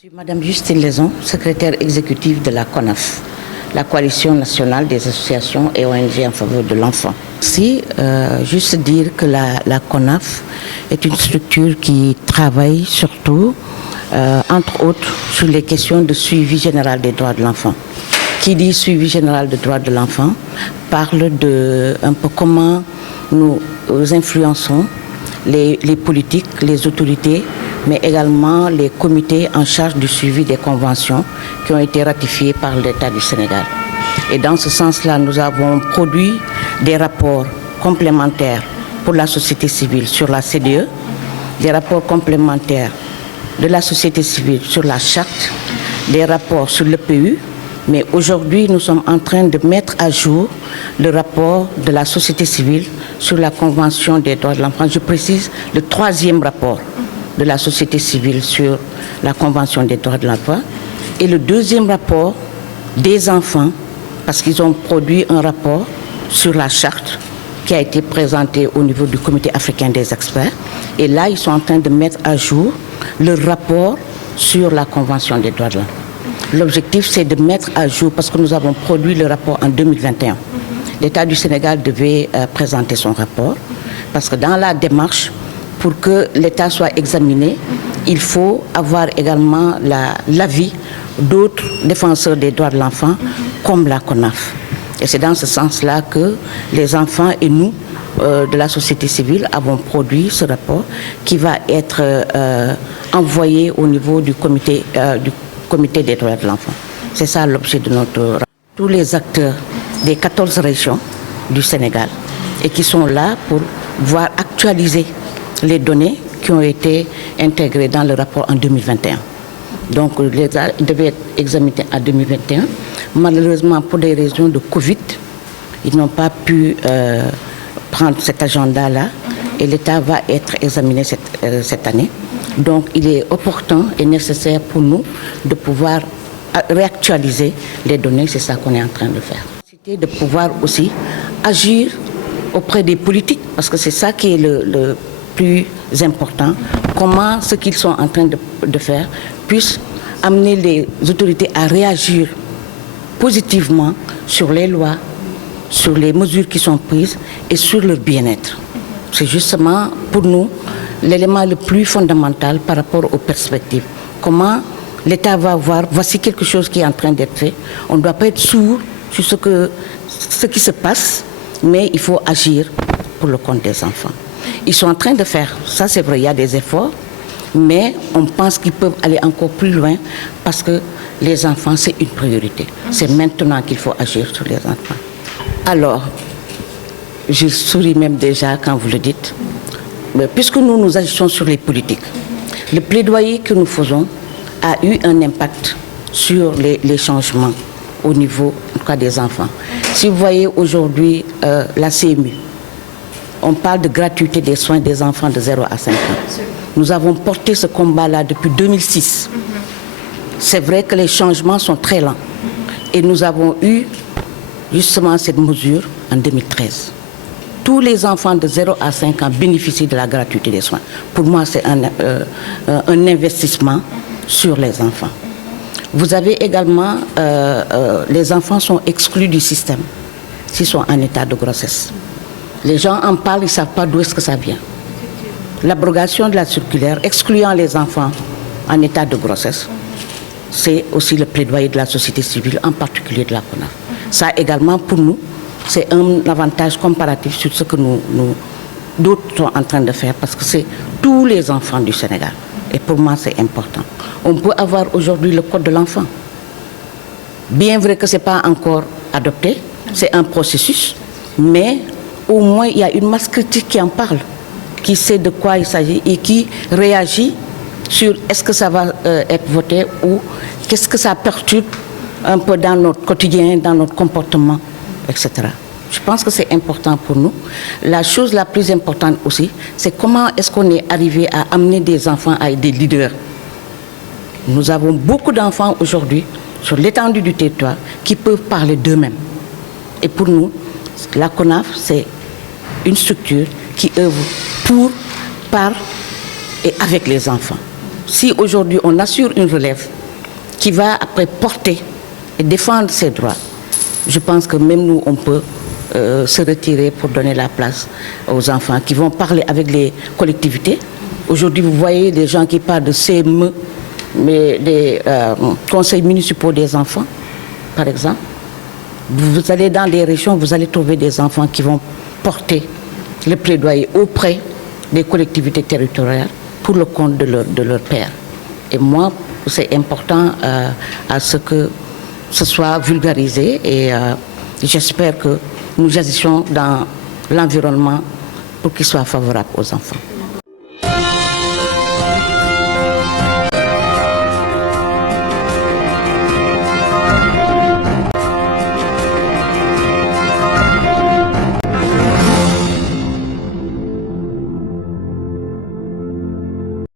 Je suis Madame Justine Leson, secrétaire exécutive de la CONAF, la Coalition nationale des associations et ONG en faveur de l'enfant. Juste dire que la CONAF est une structure qui travaille surtout, entre autres, sur les questions de suivi général des droits de l'enfant. Qui dit suivi général des droits de l'enfant parle de un peu comment nous influençons les politiques, les autorités, mais également les comités en charge du suivi des conventions qui ont été ratifiées par l'État du Sénégal. Et dans ce sens-là, nous avons produit des rapports complémentaires pour la société civile sur la CDE, des rapports complémentaires de la société civile sur la charte, des rapports sur l'EPU, mais aujourd'hui, nous sommes en train de mettre à jour le rapport de la société civile sur la Convention des droits de l'enfant. Je précise le 3e rapport de la société civile sur la Convention des droits de l'enfant et le 2e rapport des enfants, parce qu'ils ont produit un rapport sur la charte qui a été présenté au niveau du Comité africain des experts. Et là, ils sont en train de mettre à jour le rapport sur la Convention des droits de l'enfant. L'objectif, c'est de mettre à jour, parce que nous avons produit le rapport en 2021. L'État du Sénégal devait présenter son rapport, parce que dans la démarche, pour que l'État soit examiné, il faut avoir également l'avis d'autres défenseurs des droits de l'enfant, comme la CONAF. Et c'est dans ce sens-là que les enfants et nous, de la société civile, avons produit ce rapport qui va être envoyé au niveau du comité des droits de l'enfant. C'est ça l'objet de notre rapport. Tous les acteurs des 14 régions du Sénégal et qui sont là pour voir actualiser les données qui ont été intégrées dans le rapport en 2021. Donc, ils devaient être examinés en 2021. Malheureusement, pour des raisons de Covid, ils n'ont pas pu prendre cet agenda-là et l'État va être examiné cette année. Donc, il est opportun et nécessaire pour nous de pouvoir réactualiser les données. C'est ça qu'on est en train de faire. De pouvoir aussi agir auprès des politiques, parce que c'est ça qui est le plus important. Comment ce qu'ils sont en train de faire puisse amener les autorités à réagir positivement sur les lois, sur les mesures qui sont prises et sur leur bien-être. C'est justement pour nous l'élément le plus fondamental par rapport aux perspectives. Comment l'État va voir, voici quelque chose qui est en train d'être fait. On ne doit pas être sourd sur ce qui se passe, mais il faut agir pour le compte des enfants. Ils sont en train de faire, ça c'est vrai, il y a des efforts, mais on pense qu'ils peuvent aller encore plus loin parce que les enfants, c'est une priorité. C'est maintenant qu'il faut agir sur les enfants. Alors, je souris même déjà quand vous le dites, mais puisque nous agissons sur les politiques, le plaidoyer que nous faisons a eu un impact sur les changements au niveau en tout cas, des enfants. Si vous voyez aujourd'hui la CMU, on parle de gratuité des soins des enfants de 0 à 5 ans. Nous avons porté ce combat-là depuis 2006. C'est vrai que les changements sont très lents. Et nous avons eu justement cette mesure en 2013. Tous les enfants de 0 à 5 ans bénéficient de la gratuité des soins. Pour moi, c'est un investissement sur les enfants. Vous avez également, les enfants sont exclus du système s'ils sont en état de grossesse. Les gens en parlent, ils ne savent pas d'où est-ce que ça vient. L'abrogation de la circulaire excluant les enfants en état de grossesse, c'est aussi le plaidoyer de la société civile, en particulier de la CONAF. Ça également, pour nous, c'est un avantage comparatif sur ce que d'autres sont en train de faire, parce que c'est tous les enfants du Sénégal. Et pour moi, c'est important. On peut avoir aujourd'hui le code de l'enfant. Bien vrai que ce n'est pas encore adopté, c'est un processus, mais au moins il y a une masse critique qui en parle, qui sait de quoi il s'agit et qui réagit sur est-ce que ça va être voté ou qu'est-ce que ça perturbe un peu dans notre quotidien, dans notre comportement, etc. Je pense que c'est important pour nous. La chose la plus importante aussi, c'est comment est-ce qu'on est arrivé à amener des enfants à être des leaders. Nous avons beaucoup d'enfants aujourd'hui sur l'étendue du territoire qui peuvent parler d'eux-mêmes. Et pour nous, la CONAF, c'est une structure qui œuvre pour, par et avec les enfants. si aujourd'hui on assure une relève qui va après porter et défendre ses droits, je pense que même nous, on peut se retirer pour donner la place aux enfants qui vont parler avec les collectivités. Aujourd'hui, vous voyez des gens qui parlent de CME, mais des conseils municipaux des enfants, par exemple. Vous allez dans les régions, vous allez trouver des enfants qui vont porter le plaidoyer auprès des collectivités territoriales pour le compte de leur père. Et moi, c'est important à ce que ce soit vulgarisé et j'espère que nous agissions dans l'environnement pour qu'il soit favorable aux enfants.